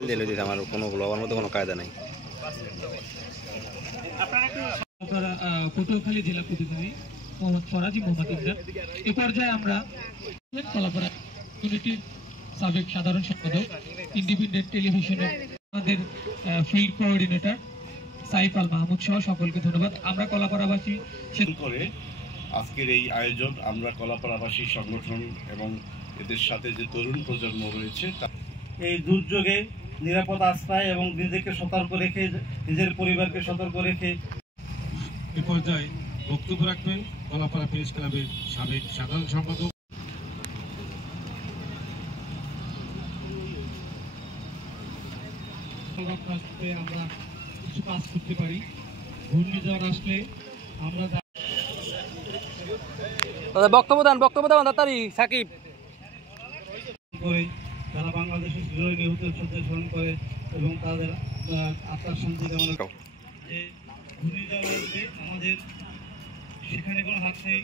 আমার কোনো ব্লগের মধ্যে কোনো কায়দা নাই। পটুয়াখালী জেলা প্রতিনিধি মোহাম্মদ ফরাজি মোহাম্মদ ইমরান। এ পর্যায়ে আমরা কলাপাড়া ইউনিটির সাবেক সাধারণ সম্পাদক, ইন্ডিপেন্ডেন্ট টেলিভিশনের আমাদের ফিল্ড কোঅর্ডিনেটর সাইফ আল মাহমুদ সহ সকলকে ধন্যবাদ। আমরা কলাপাড়াবাসী করে আজকের এই আয়োজন, আমরা কলাপাড়াবাসী সংগঠন এবং এদের সাথে যে তরুণ প্রজন্ম রয়েছে এই দুর্যোগে নিরাপদ আশ্রয় এবং নিজেকে সতর্ক রেখে, নিজের পরিবারকে সতর্ক রেখে এ পর্যায়ে বক্তব্য রাখবেন কলাপাড়া প্রেস ক্লাবের সাবেক সাধারণ সম্পাদক। আমরা কিছু কাজ করতে পারি। ঘূর্ণিঝড় আসলে আমরা বক্তব্য দেন তাড়াতাড়ি সাকিব করে যারা বাংলাদেশের বিজয় নিহতের শ্রদ্ধা স্মরণ করে এবং তাদের আত্মার শান্তি কামনা যে ঘূর্ণিঝড় আসবে, আমাদের সেখানে কোনো হাত নেই।